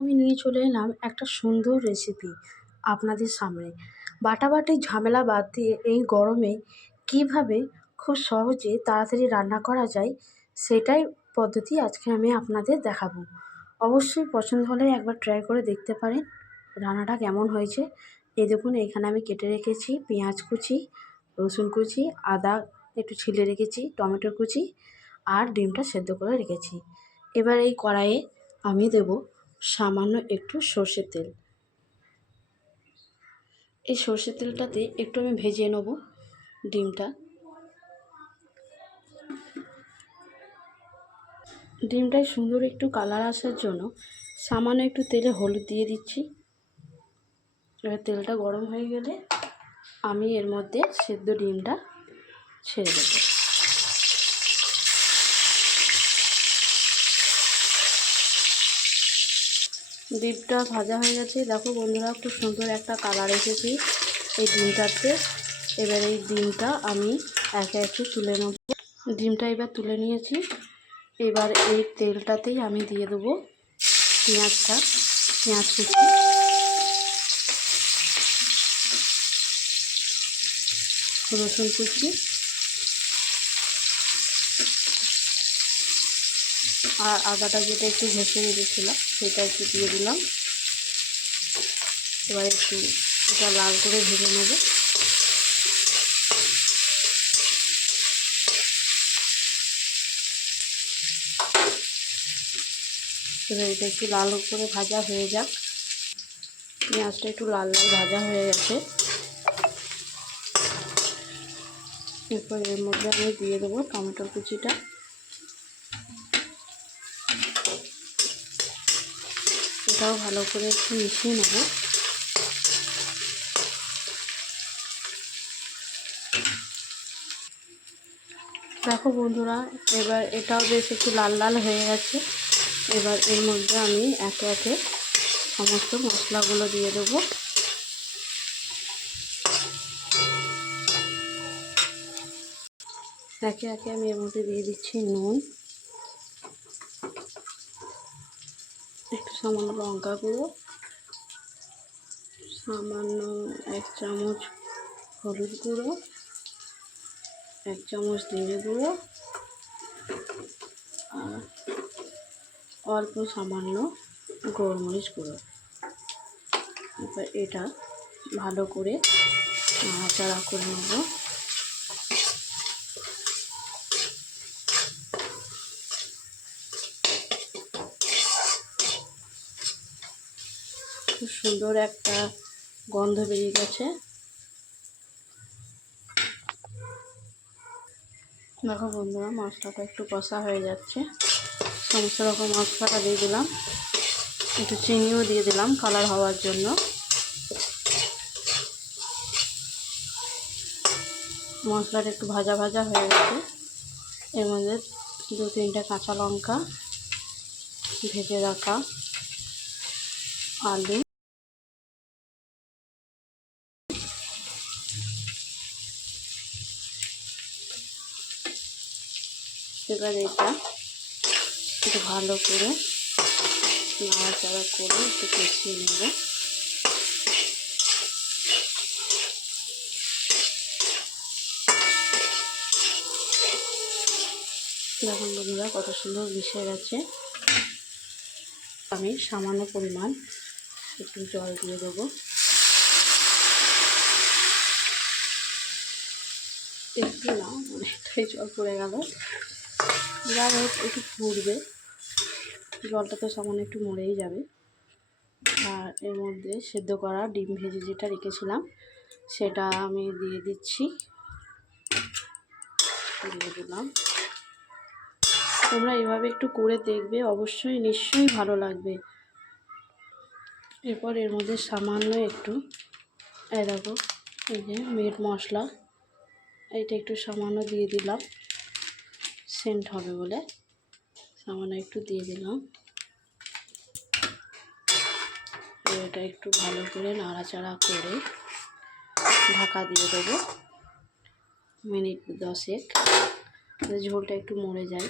আমি নিয়ে চলে এলাম একটা সুন্দর রেসিপি আপনাদের সামনে। বাটাবাটির ঝামেলা বাদ দিয়ে এই গরমে কিভাবে খুব সহজে তাড়াতাড়ি রান্না করা যায় সেটাই পদ্ধতি আজকে আমি আপনাদের দেখাবো। অবশ্যই পছন্দ হলে একবার ট্রাই করে দেখতে পারেন রান্নাটা কেমন হয়েছে। এই দেখুন, এখানে আমি কেটে রেখেছি পেঁয়াজ কুচি, রসুন কুচি, আদা একটু ছিলে রেখেছি, টমেটো কুচি আর ডিমটা সেদ্ধ করে রেখেছি। এবার এই কড়াইয়ে আমি দেব সামান্য একটু সর্ষের তেল। এই সর্ষের তেলটাতে একটু আমি ভেজে নেব ডিমটায় সুন্দর একটু কালার আসার জন্য সামান্য একটু তেলে হলুদ দিয়ে দিচ্ছি। এবার তেলটা গরম হয়ে গেলে আমি এর মধ্যে সেদ্ধ ডিমটা ছেড়ে দেব। ডিমটা ভাজা হয়ে গেছে, দেখো বন্ধুরা খুব সুন্দর একটা কালার এসেছে এই ডিমটাতে। এবার এই ডিমটা আমি একে একে তুলে নেব। ডিমটা এবার তুলে নিয়েছি। এবার এই তেলটাতেই আমি দিয়ে দেবো পেঁয়াজ কুচি, রসুন কুচি আর আদাটা যেটা একটু ঘষে রেখেছিলাম সেটা একটু দিয়ে দিলাম। এবার একটু এটা লাল করে ভেজে নেব। এবার এটা একটু লাল করে ভাজা হয়ে যাক। পেঁয়াজটা একটু লাল লাল ভাজা হয়ে গেছে। এরপর এর মধ্যে আমি দিয়ে দেবো টমেটোর কুচিটা। এটাও ভালো করে একটু মিশিয়ে নেব। দেখো বন্ধুরা, এবার এটাও বেশ একটু লাল লাল হয়ে গেছে। এবার এর মধ্যে আমি একে একে সমস্ত মশলাগুলো দিয়ে দেবো। একে একে আমি এর মধ্যে দিয়ে দিচ্ছি নুন, একটু সামান্য লঙ্কা গুঁড়ো, সামান্য 1 চামচ হলুদ গুঁড়ো, 1 চামচ জিরে গুঁড়ো আর অল্প সামান্য গোলমরিচ গুঁড়ো। এবার এটা ভালো করে নাড়াচাড়া করে নেব। খুব সুন্দর একটা গন্ধ বেরিয়ে গেছে। দেখো বন্ধুরা, মশলাটা একটু কষা হয়ে যাচ্ছে। সমস্ত রকম মশলাটা দিয়ে দিলাম, একটু চিনিও দিয়ে দিলাম কালার হওয়ার জন্য। মশলাটা একটু ভাজা ভাজা হয়ে গেছে। এর মধ্যে 2-3টে কাঁচা লঙ্কা, ভেজে রাখা আলু, এবার এটা একটু ভালো করে নাড়াচাড়া করে একটু কষিয়ে নেব। দেখুন বন্ধুরা, কত সুন্দর মিশে গেছে। আমি সামান্য পরিমাণ একটু জল দিয়ে দেবো। একটু না, অনেকটাই জল পড়ে গেল। যাই হোক, একটু ফুটবে, জলটা তো সামান্য একটু মরেই যাবে। আর এর মধ্যে সেদ্ধ করা ডিম ভেজে যেটা রেখেছিলাম সেটা আমি দিয়ে দিচ্ছি, দিয়ে দিলাম। তোমরা এভাবে একটু করে দেখবে, অবশ্যই নিশ্চয়ই ভালো লাগবে। এরপর এর মধ্যে সামান্য একটু দেখো, এই যে মিট মশলা, এইটা একটু সামান্য দিয়ে দিলাম, সেন্ট হবে বলে সামান্য একটু দিয়ে দিলাম। এটা একটু ভালো করে নাড়াচাড়া করে ঢাকা দিয়ে দেবো মিনিট 10। ঝোলটা একটু মরে যায়।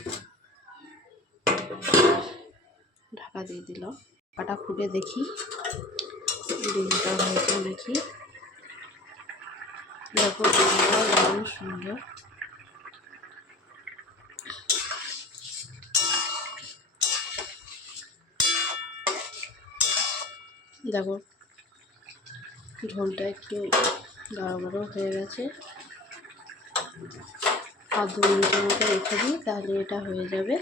ঢাকা দিয়ে দিলাম। পাটা খুলে দেখি ডিমটা হয়েছে নাকি। দেখো ডিমটা দারুণ সুন্দর। দেখো ঝোলটা একটু গাঢ় গাঢ় হয়ে গেছে। আর 2 মিনিটের মতো রেখে দিই, তাহলে এটা হয়ে যাবে।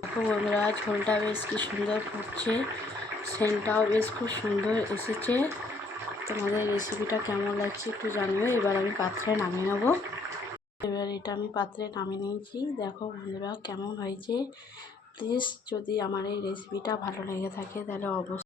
দেখো বন্ধুরা, ঝোলটা বেশ কি সুন্দর ফুটছে, সেন্টটাও বেশ খুব সুন্দর এসেছে। তোমাদের রেসিপিটা কেমন লাগছে একটু জানিও। এবার আমি পাত্রে নামিয়ে নেব। এবার এটা আমি পাত্রে নামিয়ে নিয়েছি। দেখো বন্ধুরা কেমন হয়েছে। প্লিজ যদি আমার এই রেসিপিটা ভালো লেগে থাকে তাহলে অবশ্যই